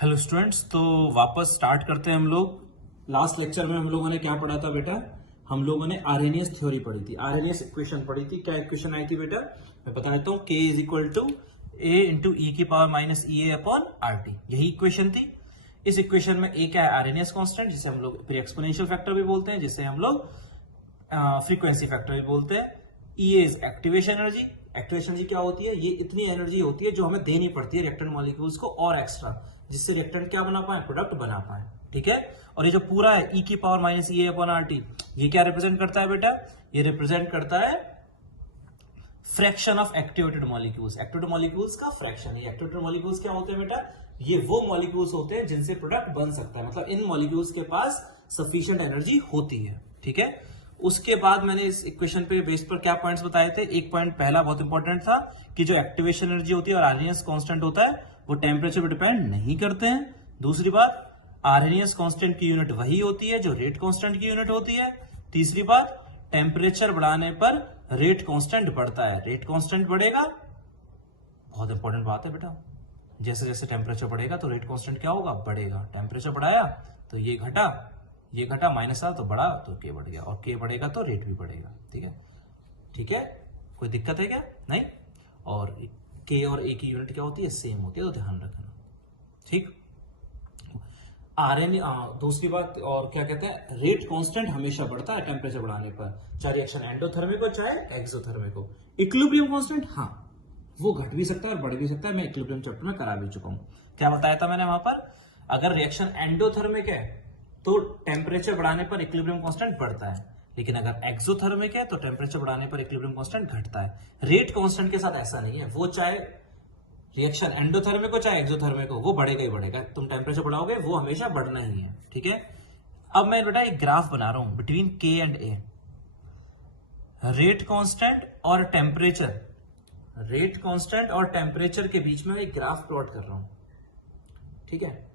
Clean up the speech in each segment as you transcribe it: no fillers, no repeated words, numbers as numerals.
Hello students, तो वापस start करते हैं हम लोग। लास्ट लेक्चर में हम लोगों ने क्या पढ़ा था बेटा? हम लोगों ने आरएनएस थ्योरी पढ़ी थी, आरएनएस इक्वेशन पढ़ी थी। क्या इक्वेशन आई थी बेटा? मैं बता देता हूँ। K is equal to A into e की power minus E A upon R T, यही इक्वेशन थी। इस इक्वेशन में ए क्या है? आरएनएस कांस्टेंट, जिसे हम लोग प्री एक्सपोनेंशियल फैक्टर भी बोलते हैं, जिसे हम लोग फ्रीक्वेंसी फैक्टर भी बोलते हैं। E is activation energy. Activation energy क्या होती है? ये इतनी एनर्जी होती है जो हमें देनी पड़ती है रिएक्टेंट मॉलिक्यूल्स को और एक्स्ट्रा, जिससे रिएक्टेंट क्या बना पाए? प्रोडक्ट बना पाए। ठीक है। और ये जो पूरा है ई की पावर माइनस ई अपॉन आर टी, ये क्या रिप्रेजेंट करता है बेटा? ये रिप्रेजेंट करता है fraction of activated molecules. Activated molecules का फ्रैक्शन। ये एक्टिवेटेड मॉलिक्यूल्स क्या होते हैं बेटा? ये वो मॉलिक्यूल्स होते हैं जिनसे प्रोडक्ट बन सकता है, मतलब इन मॉलिक्यूल्स के पास सफिशिएंट एनर्जी होती है। ठीक है। उसके बाद मैंने इस इक्वेशन पे बेस पर क्या पॉइंट्स बताए थे? एक पॉइंट पहला बहुत इंपॉर्टेंट था कि जो एक्टिवेशन एनर्जी होती है और आरएनएस कांस्टेंट होता है वो टेम्परेचर पर डिपेंड नहीं करते हैं। दूसरी बात, आरएनएस कांस्टेंट की यूनिट वही होती है जो रेट कांस्टेंट की यूनिट होती है। तीसरी बात, टेम्परेचर बढ़ाने पर रेट कांस्टेंट बढ़ता है। रेट कांस्टेंट बढ़ेगा, बहुत इंपॉर्टेंट बात है बेटा। जैसे जैसे टेम्परेचर बढ़ेगा तो रेट कांस्टेंट क्या होगा? बढ़ेगा। टेम्परेचर बढ़ाया तो ये घटा, माइनस आ तो बढ़ा तो के बढ़ गया, और के बढ़ेगा तो रेट भी बढ़ेगा। ठीक है। ठीक है, कोई दिक्कत है क्या? नहीं। और के और ए की यूनिट क्या होती है? सेम होती है, तो ध्यान रखना। ठीक। आरएन दूसरी बात और क्या कहते हैं? रेट कांस्टेंट हमेशा बढ़ता है टेम्परेचर बढ़ाने पर, चाहे रिएक्शन एंडोथर्मिक हो चाहे एक्सोथर्मिक हो। इक्विलिब्रियम कांस्टेंट, हाँ, वो घट भी सकता है और बढ़ भी सकता है। मैं इक्विलिब्रियम चैप्टर में करा भी चुका हूं। क्या बताया था मैंने वहां पर? अगर रिएक्शन एंडोथर्मिक है तो टेम्परेचर बढ़ाने पर इक्विलिब्रियम कांस्टेंट बढ़ता है, लेकिन अगर एक्सोथर्मिक है तो टेम्परेचर बढ़ाने पर इक्विलिब्रियम कांस्टेंट घटता है। रेट कांस्टेंट के साथ ऐसा नहीं है, वो चाहे रिएक्शन एंडोथर्मिक हो चाहे एक्सोथर्मिक हो, वो बढ़ेगा ही बढ़ेगा। तुम टेम्परेचर बढ़ाओगे वो हमेशा बढ़ना ही है। ठीक है। अब मैं बेटा एक ग्राफ बना रहा हूं बिटवीन के एंड ए। रेट कांस्टेंट और टेम्परेचर, रेट कांस्टेंट और टेम्परेचर के बीच में एक ग्राफ प्लॉट कर रहा हूं। ठीक है।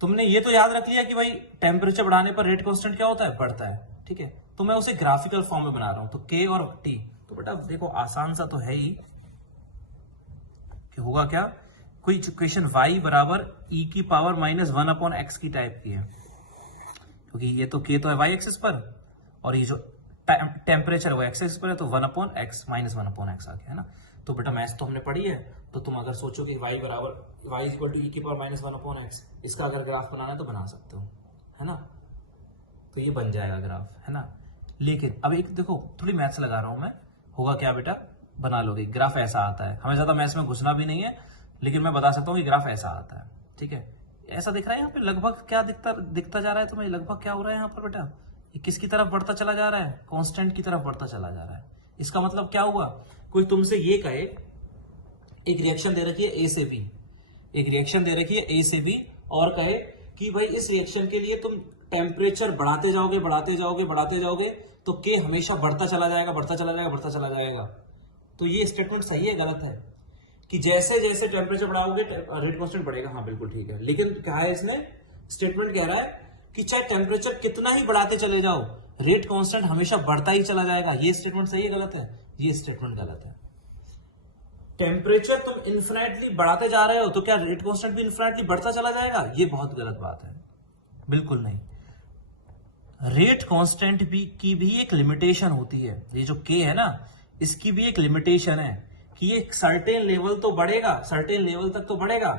तुमने ये तो याद रख लिया कि भाई टेम्परेचर बढ़ाने पर रेट कांस्टेंट क्या होता है? बढ़ता है। ठीक है। तो मैं उसे ग्राफिकल फॉर्म में बना रहा हूं, तो के और टी। तो बेटा देखो आसान सा तो है ही कि होगा क्या? कोई इक्वेशन y बराबर e की पावर माइनस 1 अपॉन एक्स की टाइप की है, क्योंकि ये तो k तो है y एक्सिस पर और ये जो टेम्परेचर है वो x एक्सिस पर है, तो 1 upon x minus 1 upon x आ गया है ना। तो बेटा मैथ्स तो हमने पढ़ी है, तो तुम अगर सोचो कि y बराबर y इक्वल टू e की पावर माइनस 1 अपॉन एक्स, इसका अगर ग्राफ बनाना है तो बना सकते हो, है ना। तो ये बन जाएगा ग्राफ, है ना। लेकिन अब एक देखो, थोड़ी मैथ्स लगा रहा हूं मैं। होगा क्या बेटा? बना लोगे ग्राफ ऐसा आता है। हमें ज्यादा मैथ्स में घुसना भी नहीं है, लेकिन मैं बता सकता हूँ कि ग्राफ ऐसा आता है। ठीक है। ऐसा दिख रहा है यहाँ पे लगभग, क्या दिखता जा रहा है तुम्हें? लगभग क्या हो रहा है यहाँ पर बेटा? ये किसकी तरफ बढ़ता चला जा रहा है? कांस्टेंट की तरफ बढ़ता चला जा रहा है। इसका मतलब क्या हुआ? कोई तुमसे ये कहे, एक रिएक्शन दे रखी है ए से बी, एक रिएक्शन दे रखी है ए से बी, और कहे कि भाई इस रिएक्शन के लिए तुम टेम्परेचर बढ़ाते जाओगे बढ़ाते जाओगे बढ़ाते जाओगे तो के हमेशा बढ़ता चला जाएगा बढ़ता चला जाएगा बढ़ता चला जाएगा। तो ये स्टेटमेंट सही है गलत है? कि जैसे जैसे टेम्परेचर बढ़ाओगे रेट कांस्टेंट बढ़ेगा। हाँ बिल्कुल ठीक है। लेकिन क्या है इसने? स्टेटमेंट कह रहा है कि चाहे टेम्परेचर कितना ही बढ़ाते चले जाओ, रेट कांस्टेंट हमेशा बढ़ता ही चला जाएगा। ये स्टेटमेंट सही है गलत है? ये स्टेटमेंट गलत है। टेम्परेचर तुम इन्फिनिटली बढ़ाते जा रहे हो तो क्या रेट कांस्टेंट भी इन्फिनिटली बढ़ता चला जाएगा? ये बहुत गलत बात है, बिल्कुल नहीं। रेट कांस्टेंट की भी एक लिमिटेशन होती है। ये जो के है ना, इसकी भी एक लिमिटेशन है कि ये सर्टेन लेवल तो बढ़ेगा, सर्टेन लेवल तक तो बढ़ेगा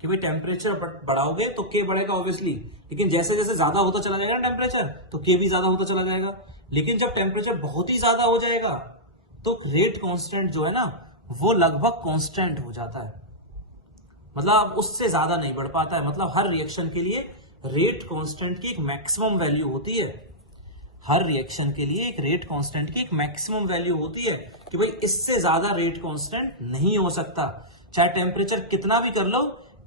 कि भाई टेम्परेचर बढ़ाओगे तो के बढ़ेगा ऑब्वियसली, लेकिन जैसे जैसे ज्यादा होता चला जाएगा ना टेम्परेचर, तो के भी ज्यादा होता चला जाएगा। लेकिन जब टेम्परेचर बहुत ही ज्यादा हो जाएगा तो रेट कांस्टेंट जो है ना वो लगभग कांस्टेंट हो जाता है, मतलब उससे ज्यादा नहीं बढ़ पाता है। मतलब हर रिएक्शन के लिए रेट कांस्टेंट की एक मैक्सिमम वैल्यू होती है। हर रिएक्शन के लिए एक रेट कांस्टेंट की एक मैक्सिमम वैल्यू होती है कि भाई इससे ज्यादा रेट कांस्टेंट नहीं हो सकता। चाहे टेम्परेचर कितना भी कर लो,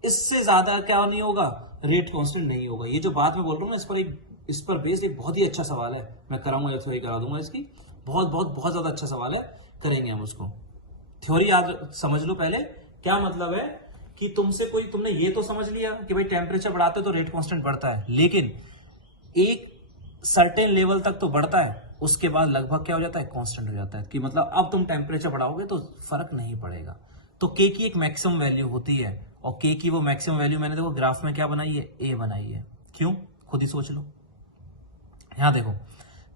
इससे ज्यादा क्या नहीं होगा? रेट कांस्टेंट नहीं होगा। ये जो बात मैं बोल रहा हूँ ना, इस पर बेस्ड एक बहुत ही अच्छा सवाल है। मैं कराऊंगा या थ्योरी करा दूंगा इसकी। बहुत बहुत बहुत ज्यादा अच्छा सवाल है, करेंगे हम उसको। थ्योरी याद समझ लो पहले। क्या मतलब है कि तुमने ये तो समझ लिया कि भाई टेम्परेचर बढ़ाते तो रेट कांस्टेंट बढ़ता है, लेकिन एक सर्टेन लेवल तक तो बढ़ता है, उसके बाद लगभग क्या हो जाता है? कांस्टेंट हो जाता है। कि मतलब अब तुम टेम्परेचर बढ़ाओगे तो फर्क नहीं पड़ेगा। तो के की एक मैक्सिमम वैल्यू होती है और के की वो मैक्सिमम वैल्यू मैंने देखो ग्राफ में क्या बनाई है, ए बनाई है। क्यों, खुद ही सोच लो। यहां देखो,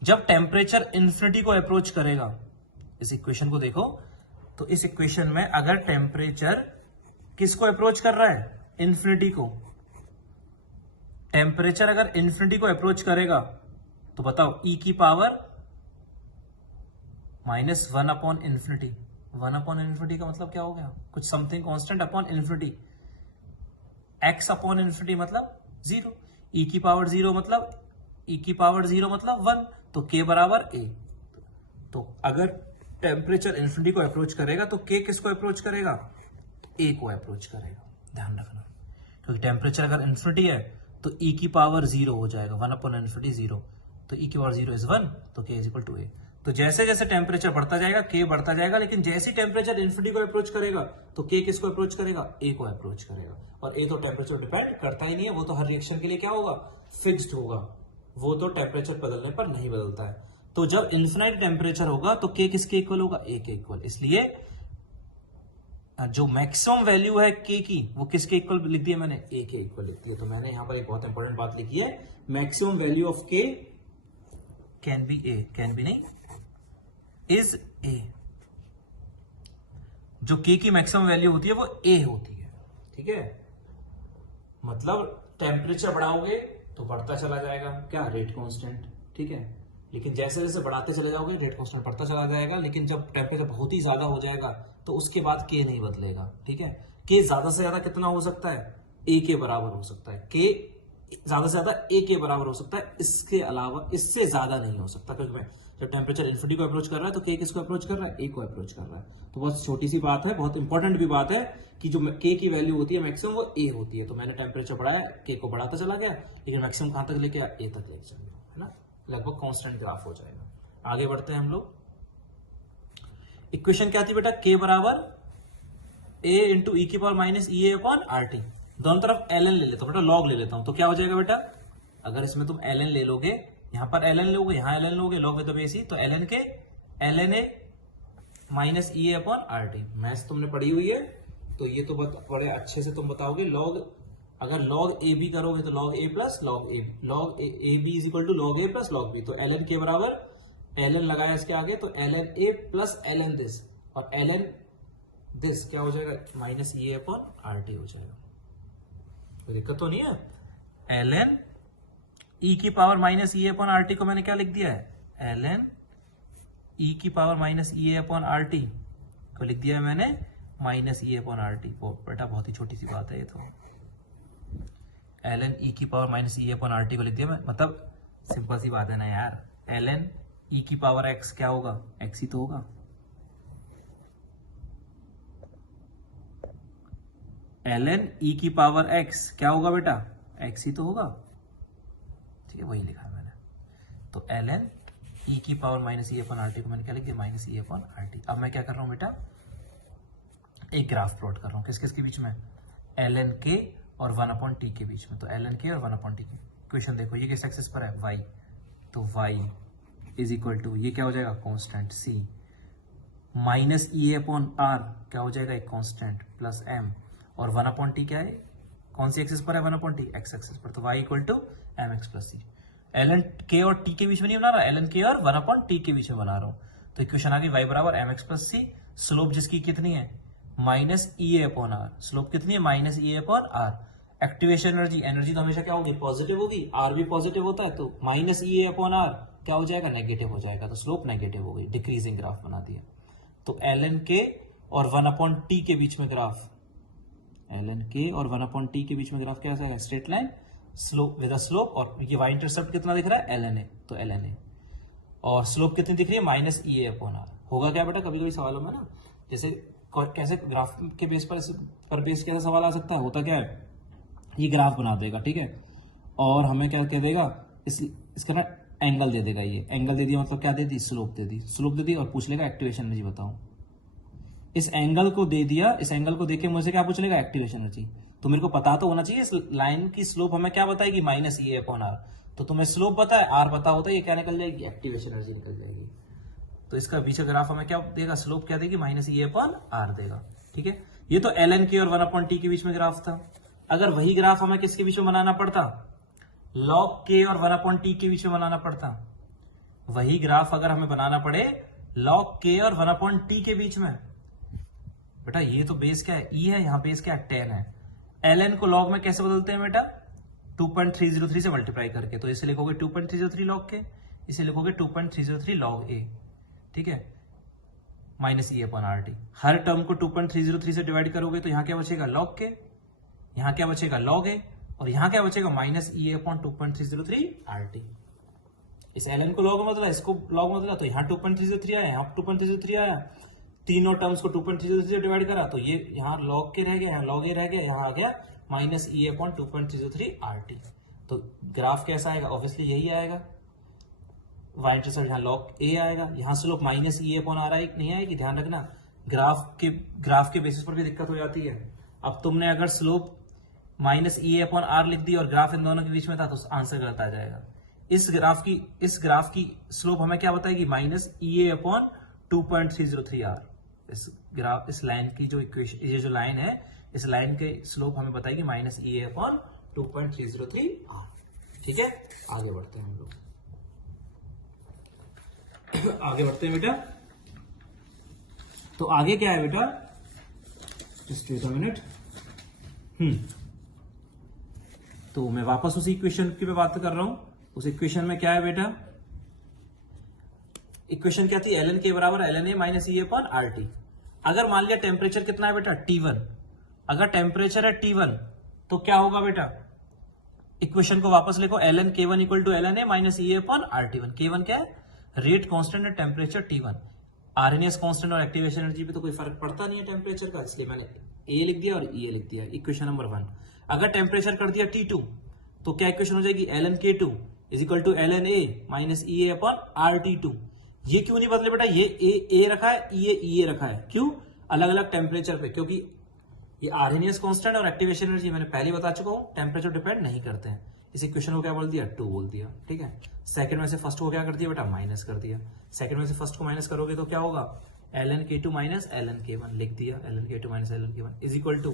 जब टेम्परेचर इन्फिनिटी को अप्रोच करेगा, इस इक्वेशन को देखो, तो इस इक्वेशन में अगर टेम्परेचर किसको अप्रोच कर रहा है, इन्फिनिटी को, टेम्परेचर अगर इन्फिनिटी को अप्रोच करेगा तो बताओ ई की power -1 upon infinity. 1 upon infinity का मतलब क्या हो गया, कुछ something constant upon infinity. x upon infinity मतलब 0, ई की पावर 0 मतलब e की पावर 0 मतलब 1, तो k बराबर a। तो अगर टेम्परेचर इन्फिनिटी को अप्रोच करेगा तो k किसको अप्रोच करेगा, a को अप्रोच करेगा। ध्यान रखना, क्योंकि टेम्परेचर अगर इन्फिनिटी है तो e की पावर 0 हो जाएगा, 1 अपॉन इन्फिनिटी 0, तो e की पावर 0 इज 1, तो k is equal to a। तो जैसे जैसे टेम्परेचर बढ़ता जाएगा k बढ़ता जाएगा, लेकिन जैसे ही टेम्परेचर इन्फिनिटी को अप्रोच करेगा तो k किसको अप्रोच करेगा, a को अप्रोच करेगा। और a तो टेम्परेचर डिपेंड करता ही नहीं है, वो तो हर रिएक्शन के लिए क्या होगा, फिक्स्ड होगा, वो तो टेम्परेचर बदलने पर नहीं बदलता है। तो जब इन्फिनाइट टेम्परेचर होगा तो k किसके इक्वल होगा, a के इक्वल। इसलिए जो मैक्सिमम वैल्यू है k की वो किसके इक्वल लिख दिया मैंने, a के इक्वल लिख दिया। तो मैंने यहां पर एक बहुत इंपॉर्टेंट बात लिखी है, maximum value of k can be a, can be नहीं, इज a। जो k की मैक्सिमम वैल्यू होती है वो a होती है, ठीक है। मतलब टेम्परेचर बढ़ाओगे तो बढ़ता चला जाएगा क्या, रेट कांस्टेंट, ठीक है। लेकिन जैसे जैसे बढ़ाते चले जाओगे रेट कांस्टेंट बढ़ता चला जाएगा, लेकिन जब टेम्परेचर बहुत ही ज्यादा हो जाएगा तो उसके बाद के नहीं बदलेगा, ठीक है। के ज्यादा से ज्यादा कितना हो सकता है, ए के बराबर हो सकता है, के ज्यादा से ज्यादा ए के बराबर हो सकता है, इसके अलावा इससे ज्यादा नहीं हो सकता, क्योंकि जब टेम्परेचर इन्फिनिटी को अप्रोच कर रहा है तो के किसको अप्रोच कर रहा है, ए को अप्रोच कर रहा है। तो बहुत छोटी सी बात है, बहुत इंपॉर्टेंट भी बात है कि जो के की वैल्यू होती है मैक्सिमम वो ए होती है। तो मैंने टेम्परेचर बढ़ाया, के को बढ़ाता चला गया, लेकिन मैक्सिमम कहां तक लेके आया, ए तक लेके चला गया, है ना। लगभग कांस्टेंट ग्राफ हो जाएगा। आगे बढ़ते हैं हम लोग। इक्वेशन क्या थी बेटा, के बराबर a इंटू ई की power minus E A upon R T. दोनों तरफ ln ले लेता हूं बेटा, लॉग ले लेता हूं, तो क्या हो जाएगा बेटा, अगर इसमें तुम ln ले लोगे, यहां पर ln लोगे, यहां ln लोगे, लॉग विद द बेस ही, तो ln के ln a minus E A upon R T. Maths तुमने पढ़ी हुई है तो ये तो बड़े अच्छे से तुम बताओगे। लॉग, अगर लॉग ए बी करोगे तो log A plus log A, log A B is equal to log A plus log B. तो ln के बराबर ln लगाया इसके आगे तो ln a plus ln this, और ln दिस क्या हो जाएगा, minus E A upon R T हो जाएगा। कोई दिक्कत तो नहीं है। ln e की power minus E A upon R T को मैंने क्या लिख दिया है, ln e की power minus E A upon R T को लिख दिया है मैंने minus E A upon R T. बेटा बहुत ही छोटी सी बात है ये तो, ln e की power minus E A upon R T को लिख दिया मैं, मतलब सिंपल सी बात है ना यार। ln e की पावर x क्या होगा, x ही तो होगा। ln e की पावर x क्या होगा बेटा, x ही तो होगा, ठीक है, वही लिखा है मैंने। तो ln e की पावर माइनस ई अपॉन आर टी को मैंने क्या लिख दिया, माइनस ई अपॉन आर टी। अब मैं क्या कर रहा हूं बेटा, एक ग्राफ प्लॉट कर रहा हूं, किस किस के बीच में, ln k और 1 अपॉन टी के बीच में। तो ln k और 1 अपॉन टी की इक्वेशन देखो, ये किस एक्सिस पर है, y, तो y इज इक्वल टू, ये क्या हो जाएगा, कांस्टेंट c, माइनस ई अपॉन आर क्या हो जाएगा, एक कांस्टेंट, प्लस m, और 1 अपॉन टी क्या है, कौन सी एक्सिस पर है, 1 अपॉन टी, एक्स एक्सिस पर। तो y equal to M X plus C. ln k और t के बीच में नहीं बना रहा, ln k और 1 अपॉन टी के बीच में बना रहा हूं। तो इक्वेशन आ गई y बराबर M X plus C, slope जिसकी कितनी है, minus E A upon R, slope कितनी है, minus E A upon R. Activation energy, energy तो हमेशा क्या होगी, पॉजिटिव होगी, आर भी पॉजिटिव होता है, तो minus E A upon R क्या हो जाएगा, नेगेटिव हो जाएगा, तो स्लोप नेगेटिव हो गई, डिक्रीजिंग ग्राफ बना दिया। तो ln k और 1 अपॉन टी के बीच में ग्राफ, ln k और 1 अपॉन टी के बीच में ग्राफ कैसा है, straight line, slope with slope, और ये y इंटरसेप्ट कितना दिख रहा है, ln a, तो ln a, और स्लोप कितनी दिख रही है, minus E A upon R. होगा क्या बेटा, कभी कभी सवालों में ना, जैसे कैसे ग्राफ के बेस पर बेस कैसे सवाल आ सकता है, होता क्या है, ये ग्राफ बना देगा, ठीक है, और हमें क्या कह देगा, इसका ना एंगल दे देगा, ये एंगल दे दिया मतलब क्या दे दी, स्लोप दे दी, स्लोप दे दी, और पूछ लेगा एक्टिवेशन एनर्जी बताओ। इस एंगल को दे दिया, इस एंगल को देके मुझसे क्या पूछ लेगा, एक्टिवेशन एनर्जी। तो मेरे को पता तो होना चाहिए इस लाइन की स्लोप हमें क्या बताएगी, माइनस ई अपॉन आर। तो तुम्हें स्लोप पता है, आर पता होता है, ये क्या निकल जाएगी, एक्टिवेशन एनर्जी निकल जाएगी। तो इसका पीछे ग्राफ हमें क्या देगा, स्लोप क्या देगी, माइनस ई अपॉन आर देगा, ठीक है। ये तो ln के और 1/t के बीच में ग्राफ था। अगर वही ग्राफ हमें किसके बीच में बनाना पड़ता, log k और 1/t के बीच में बनाना पड़ता। वही ग्राफ अगर हमें बनाना पड़े log k और 1/t के बीच में, बेटा ये तो बेस क्या है, e है, यहाँ बेस क्या है, 10 है। ln को log में कैसे बदलते हैं बेटा, 2.303 से मल्टीप्लाई करके। तो इसे लिखोगे 2.303 log k, इसे लिखोगे 2.303 log a, ठीक है, माइनस ई अपॉन आर टी। हर टर्म को 2.303 से डिवाइड करोगे तो यहाँ क्या बचेगा, log k, यहाँ क्या बचेगा, log a, और यहाँ क्या बचेगा, माइनस ई अपॉन 2.303 आर टी। इस ln को log में बदला, इसको log में बदला, तो यहाँ 2.303 आया, यहाँ 2.303 आया। तीनों टर्म्स को 2.303 से डिवाइड करा तो ये यहाँ log k रह गया, यहाँ log a रह गया, यहाँ आ गया माइनस ई अपॉन 2.303 आर टी। तो ग्राफ कैसा आएगा, ऑब्वियसली यही आएगा, y इंटरसेप्ट यहाँ log a आएगा, यहाँ slope minus E upon are आई नहीं आएगी। ध्यान रखना, ग्राफ के बेसिस पर भी दिक्कत हो जाती है। अब तुमने अगर स्लोप माइनस ई अपॉन आर लिख दी और ग्राफ इन दोनों के बीच में था तो आंसर गलत आ जाएगा। इस ग्राफ की स्लोप हमें क्या बताएगी, माइनस ई अपॉन 2.303 आर। इस लाइन की जो इक्वेशन, ये जो लाइन है, इस लाइन के स्लोप हमें बताएगी माइनस ई अपॉन 2.303 आर। ठीक है, आगे बढ़ते हैं हम लोग, आगे बढ़ते हैं बेटा। तो आगे क्या है बेटा, जस्ट वेट अ मिनट। तो मैं वापस उसी इक्वेशन की पे बात कर रहा हूं। उस इक्वेशन में क्या है बेटा, इक्वेशन क्या थी, ln के बराबर ln a minus E upon R T. अगर मान लिया टेम्परेचर कितना है बेटा, T1, अगर टेम्परेचर है T1 तो क्या होगा बेटा, इक्वेशन को वापस लिखो, ln k1 equal to ln a minus E upon R T one. k1 क्या है, रेट कांस्टेंट है टेम्परेचर T1। आरएनएस कांस्टेंट और एक्टिवेशन एनर्जी पे तो कोई फर्क पड़ता नहीं है टेम्परेचर का, इसलिए मैंने ए लिख दिया और ई लिख दिया। Equation number 1। अगर टेम्परेचर कर दिया T2 तो क्या इक्वेशन हो जाएगी, ln k2 is equal to ln a minus E upon R T two. ये क्यों नहीं बदले बेटा, ये ए रखा है, ये रखा है, क्यों, अलग अलग टेम्परेचर पे, क्योंकि ये आरएनएस कांस्टेंट और एक्टिवेशन एनर्जी मैंने पहले बता चुका हूं टेम्परेचर डिपेंड नहीं करते हैं। इस इक्वेशन को क्या बोल दिया, 2 बोल दिया। ठीक है, सेकंड में से फर्स्ट को क्या कर दिया बेटा, माइनस कर दिया। सेकंड में से फर्स्ट को माइनस करोगे तो क्या होगा, ln k2 माइनस ln k1 लिख दिया, ln k2 माइनस ln k1 is equal to,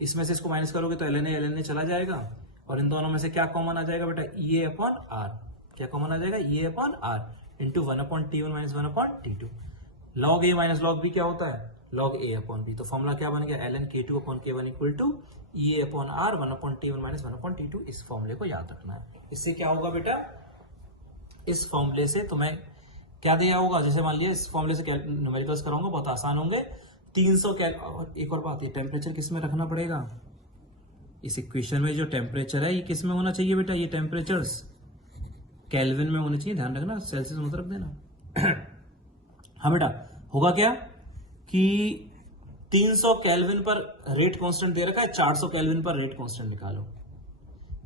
इसमें से इसको माइनस करोगे तो ln a चला जाएगा और इन दोनों में से क्या कॉमन आ जाएगा बेटा, e अपॉन आर। क्या कॉमन आ जाएगा, e upon R into 1/t1 minus 1/t2। log a minus log b क्या होता है, log a अपॉन b। तो फॉर्मूला क्या बन गया, ln k2 upon k1 equal to e upon R 1/t1 minus 1/t2। इस फॉर्मूले को याद रखना है। इससे क्या होगा बेटा, इस फॉर्मूले से तुम्हें क्या दिया होगा, जैसे मान लिया इस फॉर्मूले से न्यूमेरिकल्स कराऊंगा, बहुत आसान होंगे। 300 और एक और बात, ये टेम्परेचर किस में रखना पड़ेगा, इस इक्वेशन में जो टेम्परेचर है ये किस में होना चाहिए बेटा, ये टेम्परेचर्स केल्विन में होना चाहिए, ध्यान रखना, सेल्सियस मत रख देना। हाँ बेटा, होगा क्या कि 300 केल्विन पर रेट कांस्टेंट दे रखा है, 400 केल्विन पर रेट कांस्टेंट निकालो।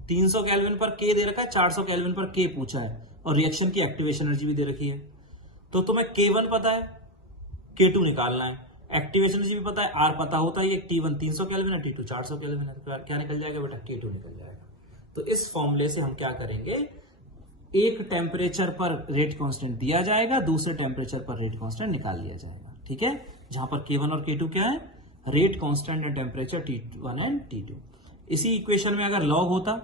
300 केल्विन पर के दे रखा है, 400 केल्विन पर के पूछा है, और रिएक्शन की एक्टिवेशन एनर्जी भी दे रखी है। तो तुम्हें K1 पता है, K2 निकालना है, एक्टिवेशन एनर्जी भी पता है, R पता होता है, ये T1 300 केल्विन है, T2 400 केल्विन है, तो क्या निकल जाएगा बेटा, K2 निकल जाएगा। तो इस फॉर्मूले से हम क्या करेंगे, एक टेम्परेचर पर रेट कांस्टेंट दिया जाएगा, दूसरे टेम्परेचर पर रेट कांस्टेंट निकाल लिया जाएगा। ठीक है, जहां पर K1 और K2 क्या है, rate constant and temperature T1 and T2। इसी इक्वेशन में अगर log होता,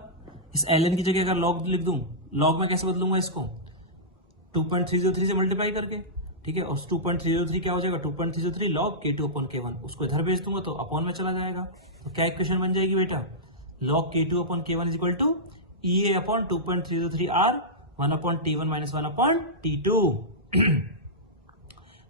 इस ln की जगह अगर log लिख दूं, log में कैसे बदलूंगा इसको, 2.303 से मल्टीप्लाई करके। ठीक है, और 2.303 क्या हो जाएगा, 2.303 log k2 अपॉन k1, उसको इधर भेज दूंगा तो अपॉन में चला जाएगा। तो क्या इक्वेशन बन जाएगी बेटा, log k2 upon k1 is equal to e upon 2.303 r 1/t1 minus 1/t2।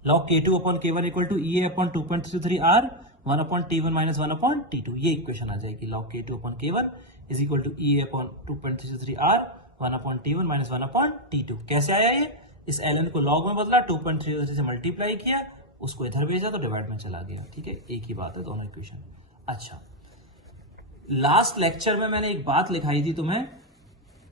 log k2 upon k1 equal to e upon 2.303 r 1/t1 minus 1/t2। ये इक्वेशन आ जाएगी, log k2 upon k1 is equal to e upon 2.303 r 1/t1 minus 1/t2। कैसे आया ये, इस ln को log में बदला, 2.303 से मल्टीप्लाई किया, उसको इधर भेजा तो डिवाइड में चला गया। ठीक है, एक ही बात है दोनों इक्वेशन। अच्छा, लास्ट लेक्चर में मैंने एक बात लिखाई थी तुम्हें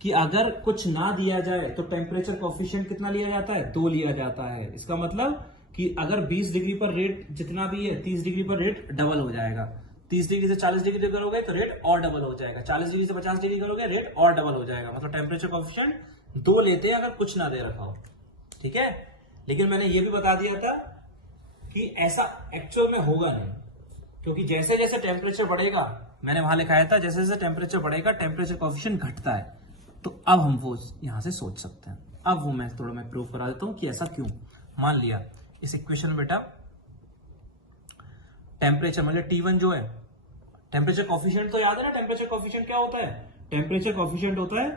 कि अगर कुछ ना दिया जाए तो टेम्परेचर कोफिशिएंट कितना लिया जाता है, 2 लिया जाता है। इसका मतलब कि अगर 20 डिग्री पर रेट जितना भी है, 30 डिग्री पर रेट डबल हो जाएगा। 30 डिग्री से 40 डिग्री करोगे तो रेट और डबल हो जाएगा, 40 डिग्री से 50 डिग्री करोगे रेट और डबल हो जाएगा। मतलब टेम्परेचर कोफिशिएंट 2 लेते हैं अगर कुछ ना दे रखा हो। ठीक है, लेकिन मैंने ये भी बता दिया था कि ऐसा एक्चुअल में होगा नहीं। क्योंकि जैसे जैसे टेम्परेचर बढ़ेगा, मैंने वहां लिखाया था जैसे जैसे टेम्परेचर बढ़ेगा टेम्परेचर कोएफिशिएंट घटता है। तो अब हम वो यहां से सोच सकते हैं। अब वो मैं थोड़ा मैं प्रूव करा देता हूं कि ऐसा क्यों। मान लिया इस इक्वेशन में बेटा टेम्परेचर मतलब T1 जो है, टेम्परेचर कोएफिशिएंट तो याद है ना, टेम्परेचर कोएफिशिएंट क्या होता है? टेम्परेचर कोएफिशिएंट होता है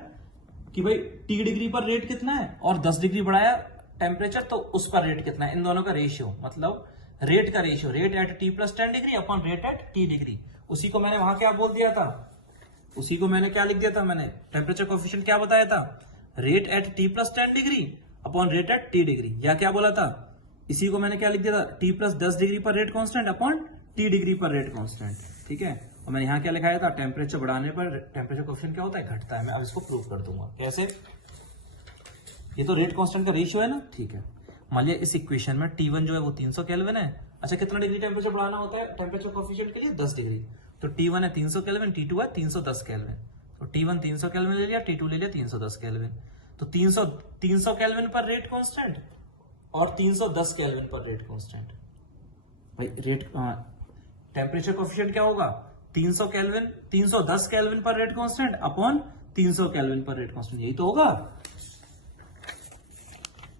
कि भाई T डिग्री पर रेट कितना है और 10 डिग्री बढ़ाया टेम्परेचर तो उस पर रेट कितना है, इन दोनों का रेशियो, मतलब रेट का ratio, rate at T plus 10 degree upon rate at T degree. उसी को मैंने वहां क्या बोल दिया था, उसी को मैंने क्या लिख दिया था, मैंने टेम्परेचर कोएफिशिएंट क्या बताया था, rate at T plus 10 degree upon rate at T degree, या क्या बोला था, इसी को मैंने क्या लिख दिया था, T प्लस 10 डिग्री पर rate constant upon T degree पर रेट कांस्टेंट। ठीक है, और मैंने यहाँ क्या लिखाया था, टेम्परेचर बढ़ाने पर टेम्परेचर कोएफिशिएंट क्या होता है, घटता है। मैं अब इसको प्रूव कर दूंगा कैसे। ये तो रेट कांस्टेंट का रेशियो है ना, ठीक है। मान लिया इस इक्वेशन में T1 जो है वो 300 केल्विन है। अच्छा, कितना डिग्री टेम्परेचर बढ़ाना होता है टेम्परेचर कोएफिशिएंट के लिए, 10 डिग्री। तो T1 है 300 केल्विन, T2 है 310 केल्विन। तो T1 300 केल्विन ले लिया, T2 ले लिया 310 केल्विन। तो 300 केल्विन पर रेट कांस्टेंट और 310 केल्विन पर रेट कांस्टेंट। भाई रेट टेम्परेचर कोएफिशिएंट क्या होगा, 300 केल्विन 310 केल्विन पर रेट कांस्टेंट अपॉन 300 केल्विन पर रेट कांस्टेंट, यही तो होगा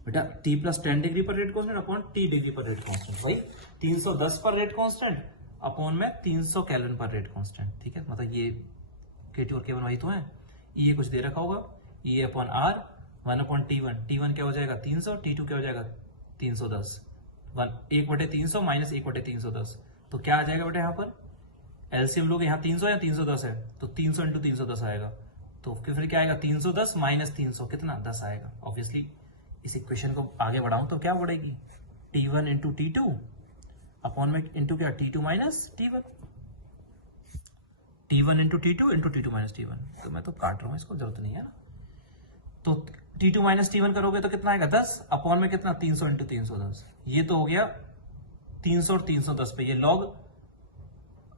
बेटा। T प्लस 10 डिग्री पर rate constant upon T degree पर रेट कांस्टेंट। भाई 310 पर रेट कांस्टेंट अपॉन में 300 केल्विन पर रेट कांस्टेंट। ठीक है, मतलब ये K2 और K1 वही तो है। ये कुछ दे रखा होगा, ये upon R 1 upon T1, T1 क्या हो जाएगा 300, T2 क्या हो जाएगा 310, 1/300 माइनस 1/310। तो क्या आ जाएगा बेटा, यहाँ पर एलसीएम लोग, यहाँ 300 या 310 है, तो 300 इंटू 310 आएगा। तो फिर क्या आएगा, 310 माइनस 300 कितना, 10 आएगा। ऑब्वियसली इस इक्वेशन को आगे बढ़ाऊं तो क्या बढ़ेगी, T1 इंटू T2 अपॉन में इंटू क्या, T2 minus T1, T1 into T2 minus T1। तो मैं तो काट रहा हूं, इसको जरूरत नहीं है ना। तो T2 माइनस T1 करोगे तो कितना आएगा, 10 अपॉन में कितना, 300 इंटू 310। ये तो हो गया 300 और 310 पे, ये लॉग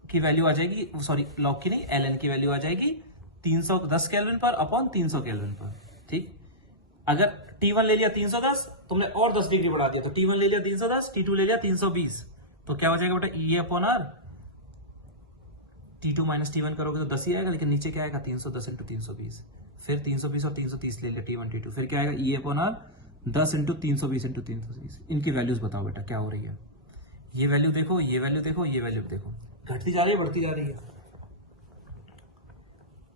की वैल्यू आ जाएगी, सॉरी लॉग की नहीं, ln की वैल्यू आ जाएगी 310 केल्विन पर अपॉन 300 केल्विन पर। ठीक, अगर T1 ले लिया 310, तुमने और 10 डिग्री बढ़ा दिया, तो T1 ले लिया 310, T2 ले लिया 320, तो क्या हो जाएगा बेटा, E upon R। T2 minus T1 करोगे तो 10 ही आएगा, लेकिन नीचे क्या आएगा, 310 इंटू 320, फिर 320 और 330 ले लिया T1 T2, फिर क्या आएगा, E upon R 10 into 320 into 320। इनकी वैल्यूज बताओ बेटा क्या हो रही है। ये वैल्यू देखो, ये वैल्यू देखो, ये वैल्यू देखो, घटती जा रही है बढ़ती जा रही है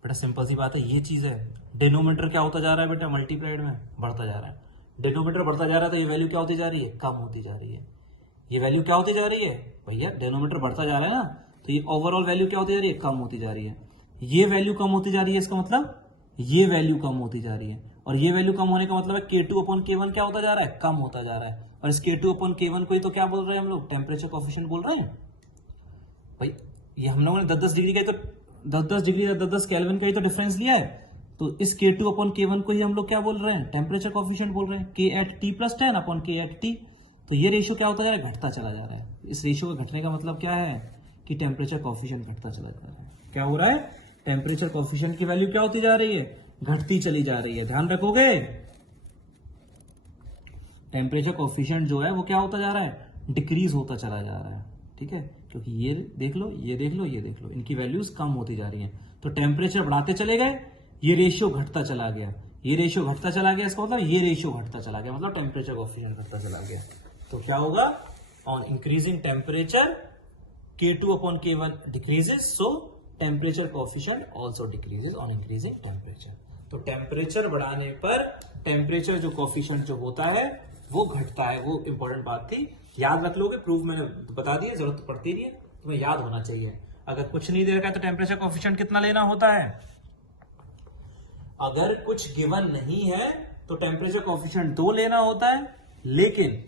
बेटा। सिंपल सी बात है, ये चीज है। डिनोमीटर क्या होता जा रहा है बेटा, मल्टीप्लाइड में बढ़ता जा रहा है। डिनोमीटर बढ़ता जा रहा है तो ये वैल्यू क्या होती जा रही है, कम होती जा रही है। ये वैल्यू क्या होती जा रही है भैया, डिनोमीटर बढ़ता जा रहा है ना, तो ये ओवरऑल वैल्यू क्या होती जा रही है, कम होती जा रही है। ये वैल्यू कम होती जा रही है, इसका मतलब ये वैल्यू कम होती जा रही है, और ये वैल्यू कम होने का मतलब है K2 अपॉन K1 क्या होता जा रहा है, कम होता जा रहा है। और इस K2 अपॉन K1 को ही तो क्या बोल रहे हैं हम लोग, टेम्परेचर कोएफिशिएंट बोल रहे हैं। भाई ये हम लोगों ने 10-10 डिग्री का तो 10-10 डिग्री 10-10 केल्विन का ही तो डिफरेंस लिया है, तो इस K2 अपॉन K1 को ही हम लोग क्या बोल रहे हैं, टेम्परेचर कोएफिशिएंट बोल रहे हैं। K at T plus 10 upon K at T, तो ये रेशियो क्या होता जा रहा है, घटता चला जा रहा है। इस रेशियो का घटने का मतलब क्या है कि टेम्परेचर कोएफिशिएंट घटता चला जा रहा है। क्या हो रहा है, टेम्परेचर कोएफिशिएंट की वैल्यू क्या होती जा रही है, घटती चली जा रही है। ध्यान रखोगे, टेम्परेचर कोएफिशिएंट जो है वो क्या होता जा रहा है, डिक्रीज होता चला जा रहा है। ठीक है, क्योंकि ये देख लो, ये देख लो, ये देख लो, इनकी वैल्यूज कम होती जा रही हैं। तो टेम्परेचर बढ़ाते चले गए, ये रेशियो घटता चला गया, ये रेशियो घटता चला गया, इसका मतलब ये रेशियो घटता चला गया, मतलब टेम्परेचर कोएफिशिएंट घटता चला गया। तो क्या होगा, on increasing temperature K2 upon K1 decreases, so temperature coefficient also decreases on increasing temperature. तो टेम्परेचर बढ़ाने पर टेम्परेचर जो कोएफिशिएंट जो होता है वो घटता है। वो इंपॉर्टेंट बात थी, याद रख लोगे, प्रूफ मैंने बता दिया, जरूरत पड़ती नहीं है, तुम्हें याद होना चाहिए। अगर कुछ नहीं दे रखा है तो टेम्परेचर कोएफिशिएंट कितना लेना होता है, अगर कुछ गिवन नहीं है तो टेम्परेचर कोएफिशिएंट 2 लेना होता है। लेकिन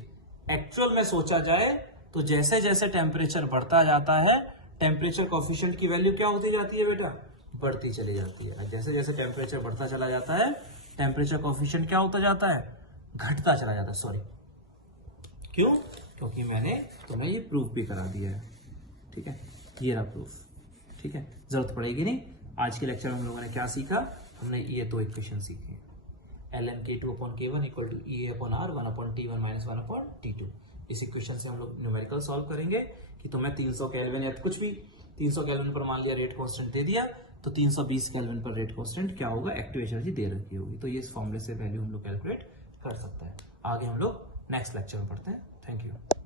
एक्चुअल में सोचा जाए तो जैसे जैसे टेम्परेचर बढ़ता जाता है टेम्परेचर कोएफिशिएंट की वैल्यू क्या होती जाती है बेटा, बढ़ती चली जाती है। जैसे जैसे टेम्परेचर बढ़ता चला जाता है टेम्परेचर कोएफिशिएंट क्या होता जाता है, घटता चला जाता है। सॉरी, क्यों, क्योंकि मैंने तुम्हें ये प्रूफ भी करा दिया है। ठीक है, ये रहा प्रूफ। ठीक है, जरूरत पड़ेगी नहीं। आज के लेक्चर में हम लोगों ने क्या सीखा, हमने ये 2 इक्वेशन सीखी, ln K2 upon K1 equal to E upon R 1 upon T1 minus 1 upon T2। इस इक्वेशन से हम लोग न्यूमेरिकल सॉल्व करेंगे कि तुम्हें 300 केल्विन या कुछ भी 300 केल्विन पर मान लिया रेट कांस्टेंट दे दिया, तो 320 केल्विन पर रेट कांस्टेंट क्या होगा, एक्टिव एनर्जी दे रखी होगी। तो ये इस फॉर्मूले से वैल्यू हम लोग कैलकुलेट कर सकते हैं। आगे हम लोग नेक्स्ट लेक्चर में पढ़ते हैं। Thank you.